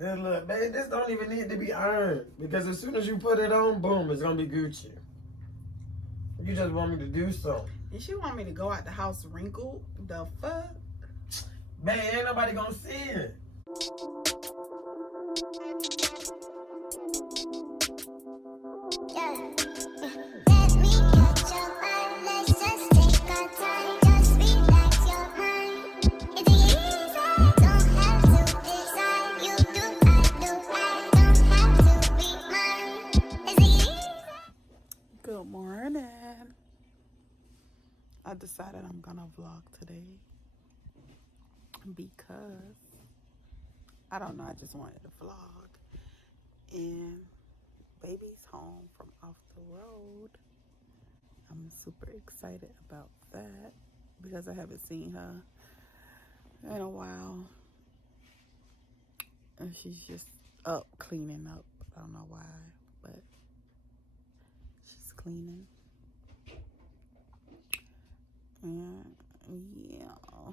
Then look, babe, this don't even need to be earned. Because as soon as you put it on, boom, it's going to be Gucci. You just want me to do something. And she want me to go out the house wrinkled? The fuck? Man, ain't nobody going to see it. Good morning. I decided I'm gonna vlog today because I don't know, I just wanted to vlog. And baby's home from off the road. I'm super excited about that because I haven't seen her in a while. And she's just up cleaning up. I don't know why, but she's cleaning. And yeah,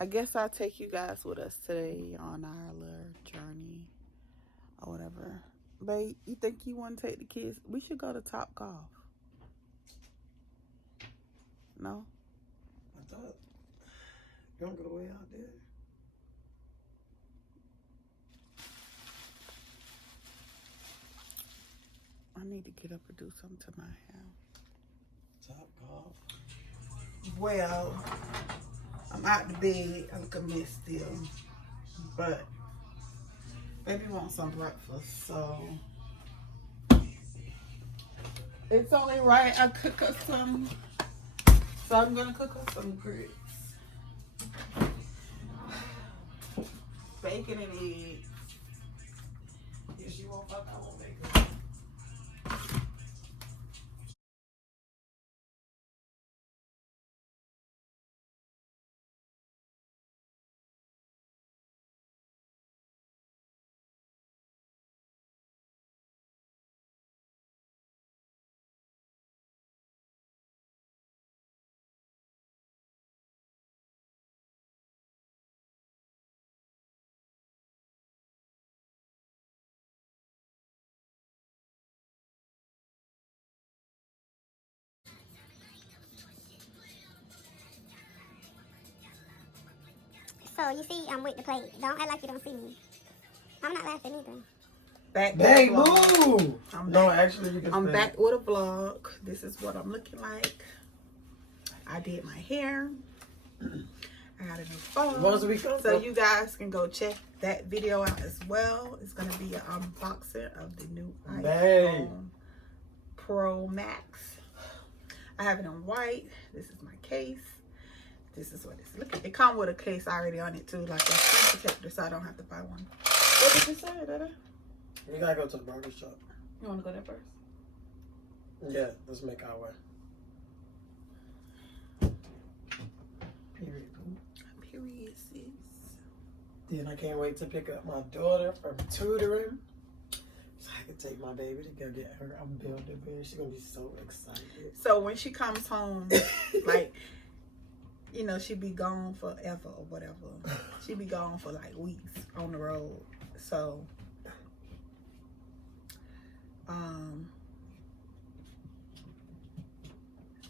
I guess I'll take you guys with us today on our little journey or whatever. Babe, you think you want to take the kids? We should go to Top Golf. No? I thought you don't go way out there. I need to get up and do something to my hair. Top Golf. Well, I'm out the bed. I look a mess still. But baby wants some breakfast, so it's only right I cook her some. So I'm gonna cook her some grits. Bacon and eggs. If she won't fuck, I won't make her. So you see, I'm with the plate. Don't act like you don't see me. I'm not laughing either. Back Bang, with a vlog. move! I'm No, back. actually, you can I'm stay. back with a vlog. This is what I'm looking like. I did my hair. I got a new phone. Once we come, So you guys can go check that video out as well. It's gonna be an unboxing of the new iPhone Pro Max. I have it in white. This is my case. This is what it's looking. It comes with a case already on it too, like a screen protector, so I don't have to buy one. What did you say, Dada? We gotta go to the barber shop. You want to go there first? Yeah, let's make our way. Period. Period, sis. Then I can't wait to pick up my daughter from tutoring, so I can take my baby to go get her a Build-A-Bear. She's gonna be so excited. So when she comes home, like, you know, she be gone forever or whatever. She be gone for like weeks on the road. So,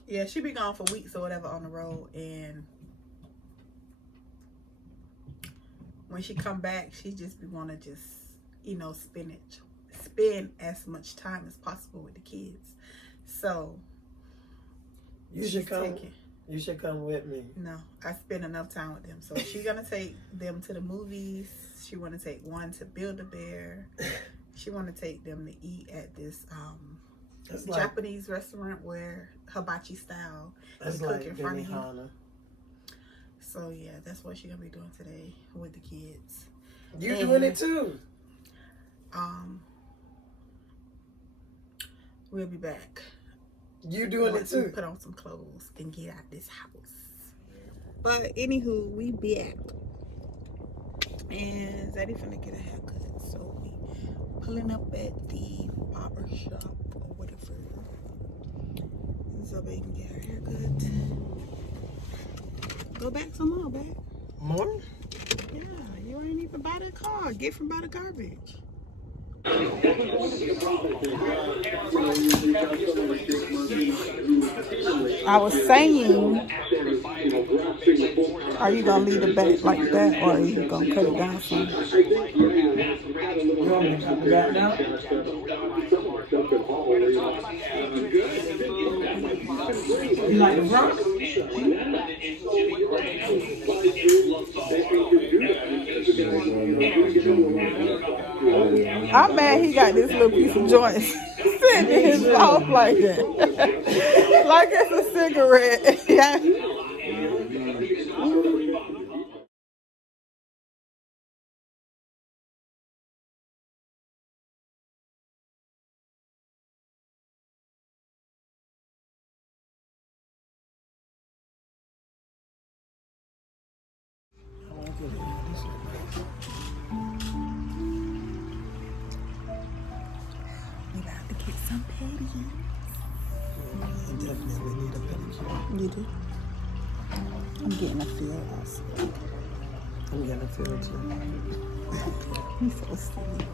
yeah, she be gone for weeks or whatever on the road. And when she come back, she just be want to just, you know, spend as much time as possible with the kids. So You should come. You should come with me. No, I spend enough time with them. So she's gonna take them to the movies. She wanna take one to Build-A-Bear. She wanna take them to eat at this Japanese restaurant where hibachi style they cook in front of you. So yeah, that's what she's gonna be doing today with the kids. You doing it too? We'll be back. You doing it too? Put on some clothes and get out this house. But anywho, we back. And Zaddy finna get a haircut. So we pulling up at the barber shop or whatever. So we can get her haircut. Go back some more, babe. More? Yeah, you ain't even buy that car. Get from by the garbage. I was saying, are you gonna leave the back like that, or are you gonna cut it down some? You want me to cut the back down? You like the front? I'm mad he got this little piece of joint sitting in his mouth like that. Like it's a cigarette. Yeah. We about to get some patties. You definitely need a pedicure. You do? I'm getting a feel also. I'm getting a feel too. He's so silly.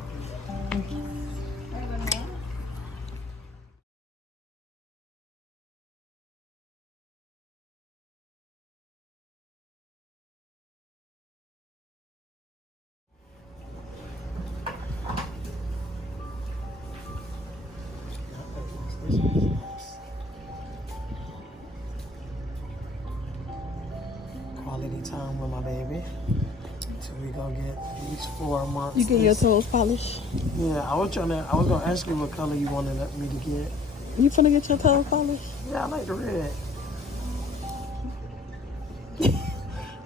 Quality time with my baby. So we gonna get each 4 months. You get your toes polished? Yeah, I was gonna ask you what color you wanted me to get. You finna get your toes polished? Yeah, I like the red.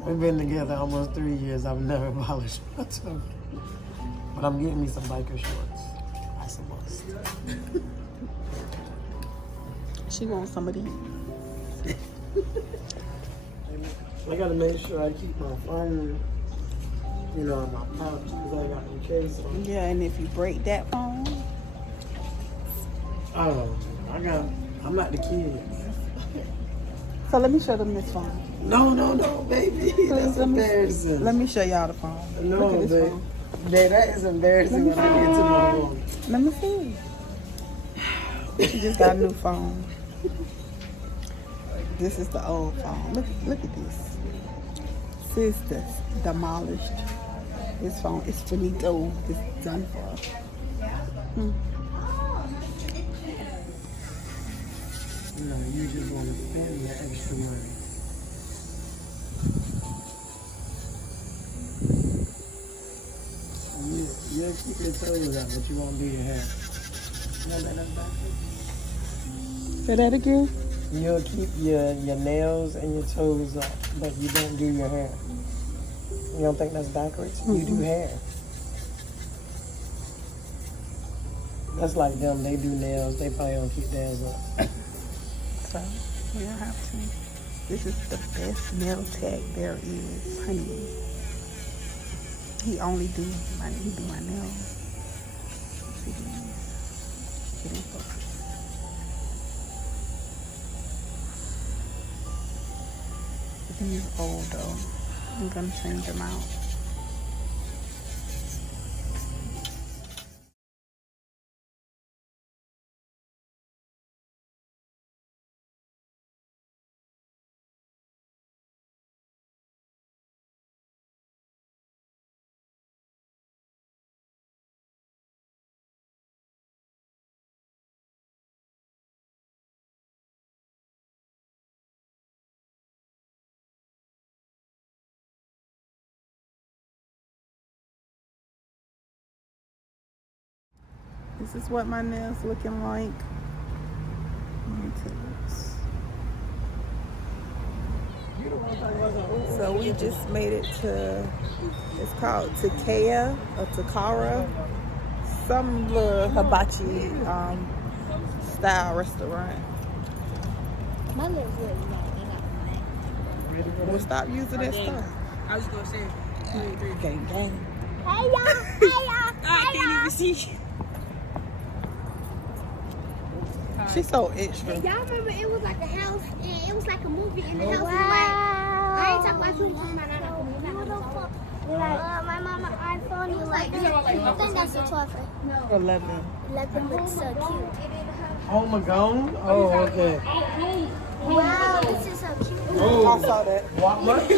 We've been together almost 3 years. I've never polished my toes. But I'm getting me some biker shorts. That's a must. She wants some of these. I gotta make sure I keep my phone, in my pouch because I got no case on. Yeah, and if you break that phone, Oh, I'm not the kid. so let me show them this phone. No, baby. That's embarrassing. Let me show y'all the phone. No, Look at this babe. phone. Babe, that is embarrassing when I get to my phone. Let me see. She just got a new phone. This is the old phone. Look at this. Sisters demolished. This phone is finito. It's done for. No, you just want to spend the extra money. You'll keep your toes out, but you won't do your hair. You know that backwards? Say that again? You'll keep your nails and your toes up, but you don't do your hair. You don't think that's backwards? You do hair. That's like them, they do nails, they probably don't keep theirs up. So, we don't have to. This is the best nail tech there is, honey. He do my nails. See these? Get in focus. These old though. I'm gonna change them out. This is what my nails looking like. So we just made it to, it's called Takea or Takara, some little hibachi style restaurant. My lips look Well, stop using that stuff. I was gonna say, Gang, gang. Hey y'all, hey y'all, I can't even see. She's so extra. Y'all remember it was like a house and it was like a movie in the house. Wow. I ain't talking about you. I'm talking about my mama, my mama iPhone 11. I think that's the 12. 11. 11 looks so cute. Oh my god. Oh, okay. Wow, this is so cute. Oh, I saw that. what much?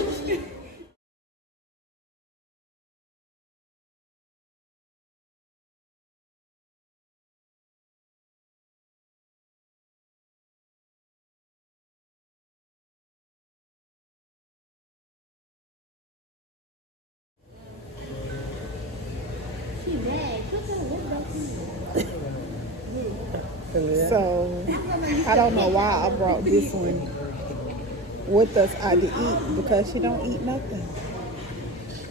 So, I don't know why I brought this one with us out to eat because she don't eat nothing.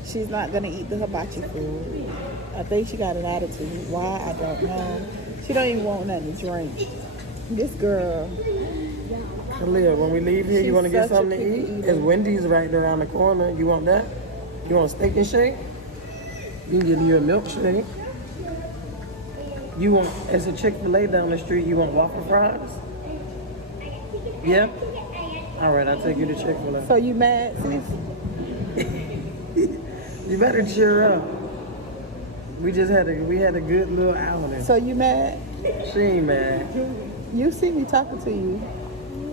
She's not gonna eat the hibachi food. I think she got an attitude. Why? I don't know. She don't even want nothing to drink. This girl. Khalil, when we leave here, you want to get She's such a something to eat? picky There's eater. Wendy's right around the corner. You want that? You want steak and shake? You can get you a milkshake. You want, it's a Chick-fil-A down the street. You want waffle fries? Yeah? All right, I'll take you to Chick-fil-A. So you mad, sis? You better cheer up. We had a good little outing. So you mad? She ain't mad. You see me talking to you.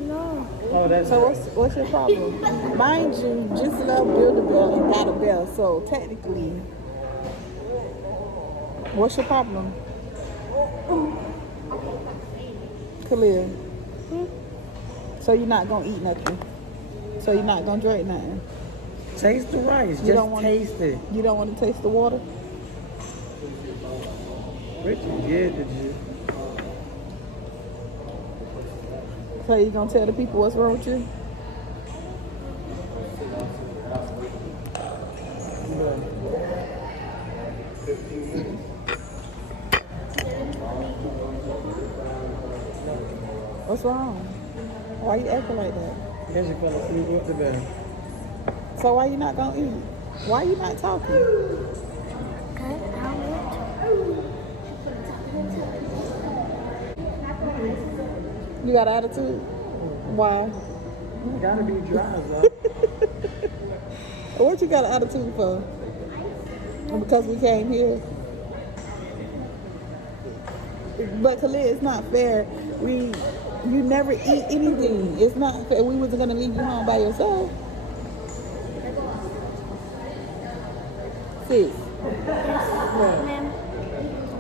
No. Oh, that's So right. what's your problem? Mind you, just love Build-A-Bear and got a bell. So technically, what's your problem? Khalil. So you're not gonna eat nothing. So you're not gonna drink nothing. Taste the rice. You Just don't want- taste it. You don't want to taste the water? What you get, did you? So you gonna tell the people what's wrong with you? What's wrong? Why you acting like that? Guess you fell asleep with the bed. So why you not gonna eat? Why you not talking? Good. I don't want to. You got attitude? Why? Gotta be dry, though. What you got an attitude for? Because we came here. But Khalid, it's not fair. You never eat anything. It's not fair. We wasn't gonna leave you home by yourself. Sis, Ma'am.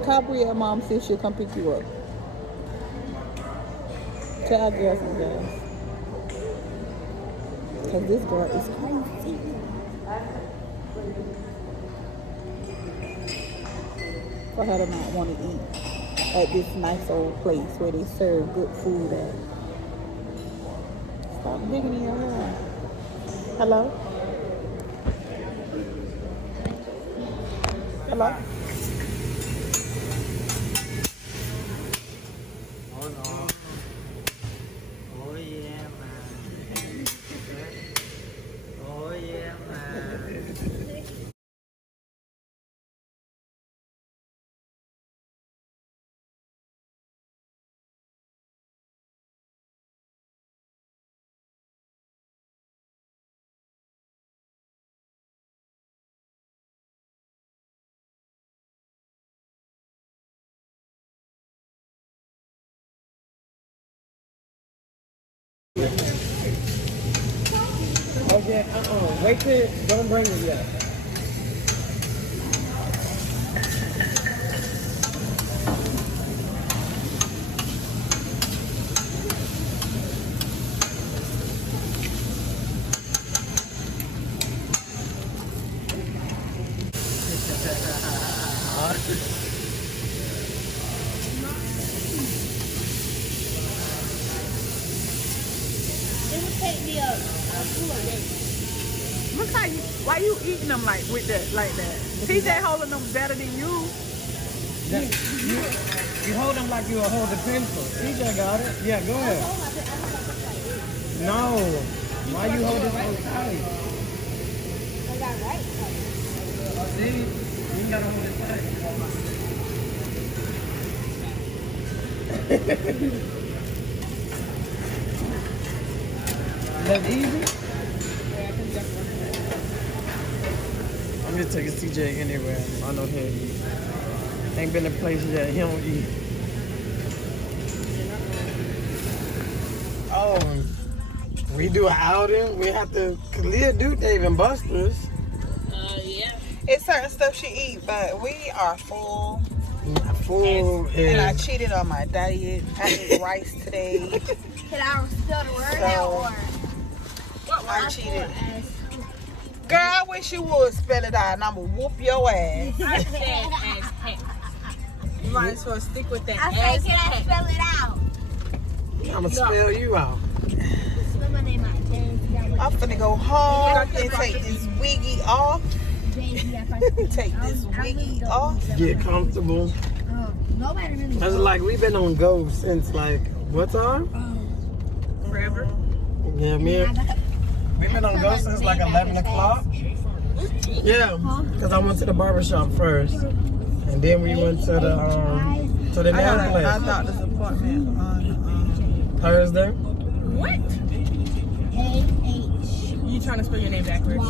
call Bria mom, see if she'll come pick you up. Tell girl some gas. Cause this girl is crazy. For her to not want to eat at this nice old place where they serve good food at. Stop digging in your hair. Hello? Hello? Oh yeah, man. Oh yeah, man. Okay, wait till, don't bring it yet. Look how you, why you eating them like with that, like that? TJ holding them better than you. You hold them like you hold a pencil. TJ got it. Yeah, go ahead. No. Why you hold it so tight? See? You gotta hold it tight. That's easy? I me to take a CJ anywhere. I know he'll eat. Ain't been a place that he don't eat. Oh, we do an outing. We have to, cause Leah do Dave and Buster's. Yeah. It's certain stuff she eat, but we are full. Food And I is. cheated on my diet. I ate rice today. Can I spell the word So, out or? I cheated. Girl, I wish you would spell it out and I'm gonna whoop your ass. I said as heck. You might as well stick with that I as said, can I heck. spell it out? I'm gonna spell you out. Spell my name out. James. I'm finna go home and take this wiggy off. Take this wiggy off. Get comfortable. Nobody really That's like we've been on go since like what time? Forever. Yeah, we've been on go since like 11 o'clock. Yeah, because I went to the barbershop first, and then we went to the I nail got a place doctor's appointment on Thursday. What? You trying to spell your name backwards?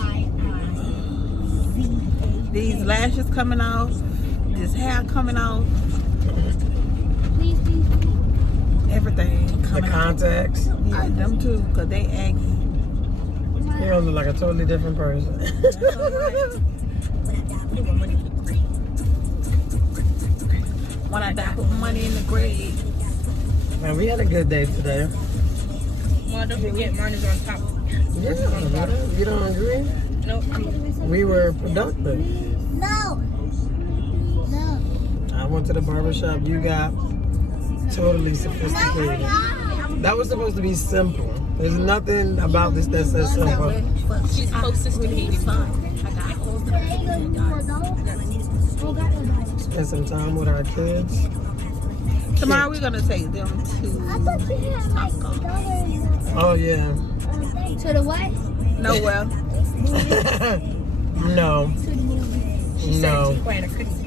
these lashes coming off, this hair coming off, everything The coming off. contacts. Yeah, them too, because they aggy. You don't look like a totally different person. When I die, put money in the grave. Man, we had a good day today. Well, don't forget mine is on top. Yeah, you don't agree? Nope. We were productive. No. No. I went to the barbershop. You got totally sophisticated. That was supposed to be simple. There's nothing about this that says simple. She's sophisticated. Spend some time with our kids. Tomorrow we're gonna take them to Taco. Oh yeah. To the what? Nowhere. No. No. Playing a Christmas